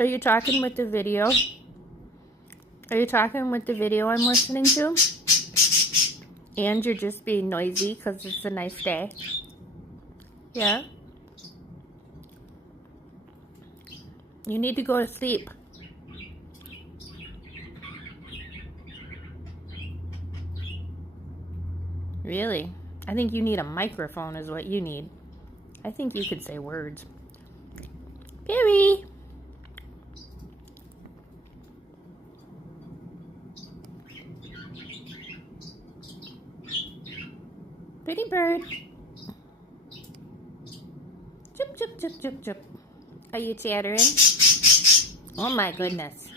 Are you talking with the video? Are you talking with the video I'm listening to? And you're just being noisy because it's a nice day? Yeah? You need to go to sleep. Really? I think you need a microphone is what you need. I think you could say words. Perry! Pretty bird. Chup, chup, chup, chup, chup. Are you chattering? Oh my goodness.